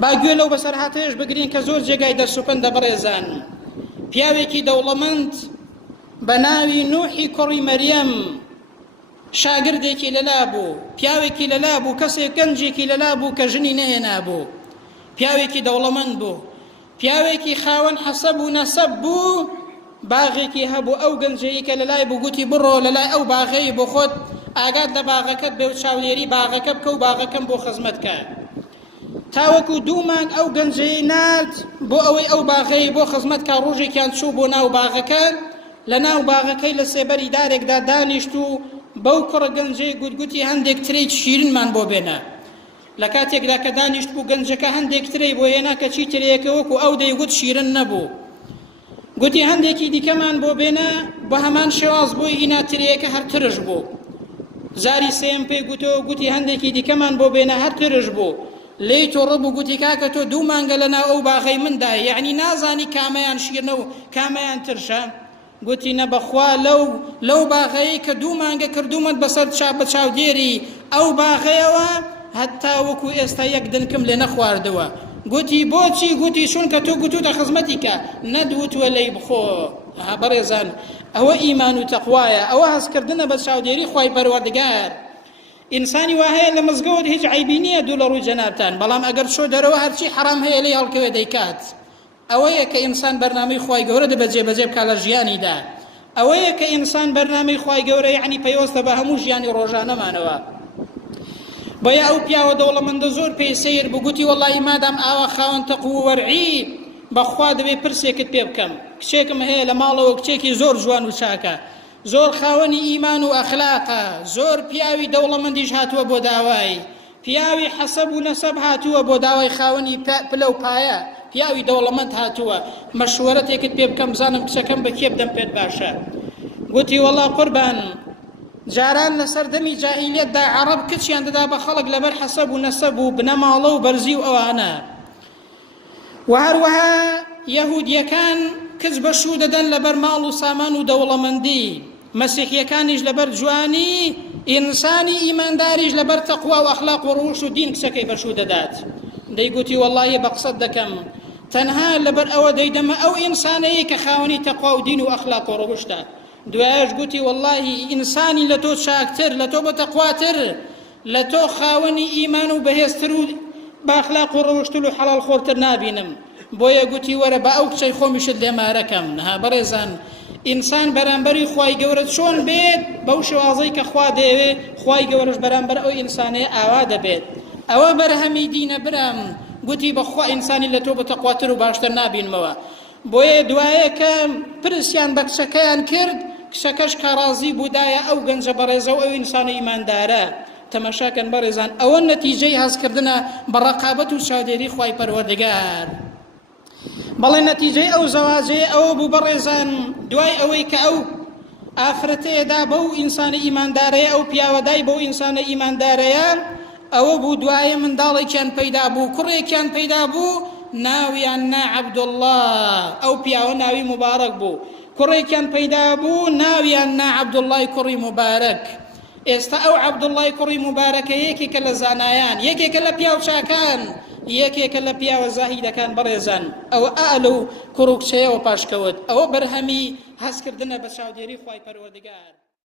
با گوێ لەو بەسەرهاتەیەش بگرین کە زۆر جێگای دەرسوپەندە بەڕێزان. پیاوێکی دەوڵەمەند بە ناوی نوحی کوڕی مەریەم شاگردێکی لەلا بوو، پیاوێکی لەلا بوو، کەسێک گەنجێکی لەلا بوو کە ژنی نەهێنا بوو، پیاوێکی دەوڵەمەند بوو، پیاوێکی خاوەن حەسەب و نەسەب بوو، باغێکی هەبوو. ئەو گەنجەیە کە لەلای بوو گوتی بڕۆ لەلای ئەو باغەی بۆ خۆت ئاگات لە باغەکەت بێ و چاودێری باغەکە بکە و باغەکەم بۆ خزمەت کە. تاوەکو 2 مانگ ئەو گەنجەی نات بۆ ئەوەی ئەو باغەی بۆ خزمەت کا. ڕۆژێکیان چوو بۆ ناو باغەکە، لە ناو باغەکەی لە سێبەری دارێکدا دانیشت و بەو کوڕە گەنجەی گوتگوتی هەندێک ترەی شیرینمان بۆ بێنە. لە کاتێکدا کە دانیشت بوو گەنجەکە هەندێک ترەی بۆ هێنا کە چی ترەیەکە وەکو ئەو دەیگوت شیرن نەبوو. گوتی هەندێکی دیکەمان بۆ بێنە، بە هەمان شێواز بۆی هینا ترەیەکە هەر ترش بوو. زاری سێم پێی گوتەوە، گوتی هەندێکی دیکەمان بۆ بێنە، هەر ترش بوو. لی تۆڕە بوو، گوتی کاکە تۆ 2 مانگە لە ناو ئەو باغەی مندای، یعنی نازانی کامەیان شیرنە و کامەیان ترشە؟ گوتی نە بەخوا لەو باغەیە کە 2 مانگە کردومت بەسەر بە چاودێری ئەو باغەیەوە هەتا وەکو ئێستا یەک دنکم لێ نەخواردەوە. گوتی بۆچی؟ گوتی چونکە تۆ گوتوتە خزمەتی کە، نەدوتوە لەی بخۆ. بەڕێزان، ئەوە ئیمان و تەقوایە، ئەوە هەستکردنە بە چاودێری خوای پەروەردگار. ئینسانی وا هەیە لە مزگەوت هیچ عیبی نییە دوو لە ڕووی جەنابتان، بەڵام ئەگەر چۆ دەرەوە هەرچی حرام هەیە لێی هەڵکەوێ دەیکات. ئەوەیە کە ئینسان بەرنامەی خوای گەورە دەبەجێ بەجێ بکات لە ژیانیدا. ئەوەیە کە ئینسان بەرنامەی خوای گەورە یعنی پەیوەستە بە هەموو ژیانی ڕۆژانەمانەوە. بۆیە ئەو پیاوە دەوڵەمەندە زۆر پێی سەیر بوو، گوتی وەڵڵی مادام ئاوا خاوەن تەقوە و وەرعی، بەخوا دەبێ پرسێکت پێ بکەم. کچێکم هەیە لە ماڵەوە، کچێکی زۆر جوان و چاکە، زۆر خاوەنی ئیمان و ئەخلاقە، زۆر پیاوی دەوڵەمەندیش هاتووە بۆ داوای، پیاوی حەسەب و نەسەب هاتووە بۆ داوای خاوەنی پلە و پایە، پیاوی دەوڵەمەند هاتووە. مەشوەرەتێکت پێ بکەم بزانم کچەکەم بە کێ بدەم پێت باشە. گوتی وەڵڵا قوربان، جاران لەسەر دەمی جاهیلیەتدا عەرەب کچیان دەدا بە خەڵک لەبەر حەسەب و نەسەب و بنەماڵە و بەرزی و ئەوانە. و هەروەها یەهودیەکان کچ بەشوو دەدەن لەبەر ماڵ و سامان و دەوڵەمەندی، مەسیحیەکانیش لەبەر جوانی، ئینسانی ئیمانداریش لەبەر تەقوا و ئەخلاق و ڕووش و دین کچەکەی بەشوو دەدات. دەیگوتی وەڵڵی بە قسەت دەکەم، تەنها لەبەر ئەوە دەیدەمە ئەو ئینسانەیە کە خاوەنی تەقوا و دین و ئەخلاق و ڕووشتە. دوایش گوتی وەڵڵی ئینسانی لە تۆ چاکتر، لە تۆ بە تەقواتر، لە تۆ خاوەنی ئیمان و بەهێزتر و باخلاق و ڕەوشتل و حەڵال خۆرتر نابینم. بۆیە گوتی وەرە بە ئەو کچەی خۆمیشت لێمارەکەم. بەڕێزان، ئینسان بەرامبەری خوای گەورە چۆن بێت؟ بەو شێوازەی کە خوا دەیەوێ، خوای گەورەش بەرامبەر ئەو ئینسانەیە ئاوا دەبێت. ئەوە بەرهەمی دینە برام. گوتی بەخوا ئینسانی لە تۆ بە تەقواتر و باشتر نابینمەوە. بۆیە دوایە کە پرسیان بە کچەکەیان کرد، کچەکەش کە ڕازی بوودایە ئەو گەنجە بەڕێزە و ئەو ئینسانە ئیماندارە. تەماشاکەن بەڕێزان، ئەوە نەتیجەی هەستکردنە بە ڕەقابەت و چاودێری خوای پەروەردگار. بەڵێ نەتیجەی ئەو زەواجەیە ئەوە بوو بەڕێزان، دوای ئەوەی کە ئەو ئافرەتەیەدا بەو ئینسانە ئیماندارەیە، ئەو پیاوەدای بەو ئینسانە ئیماندارەیە، ئەوە بوو دوایە منداڵێکیان پەیدا بوو، کوڕێکیان پەیدا بوو، ناویان نا عەبدوڵڵا، ئەو پیاوە ناوی مبارەک بوو. کوڕێکیان پەیدا بوو، ناویان نا عەبدوڵڵای کوڕی مبارەک. ئێستا ئەو عەبدوڵڵای کوڕی مبارەکە یەکێکە لە زانایان، یەکێکە لە پیاو چاکان، یەکێکە لە پیاوە زاهیدەکان. بەڕێزان، ئەوە ئالە و کوڕ و کچەیەوە پاشکەوت. ئەوە بەرهەمی هەستکردنە بە چاودێری خوای پەروەردگار.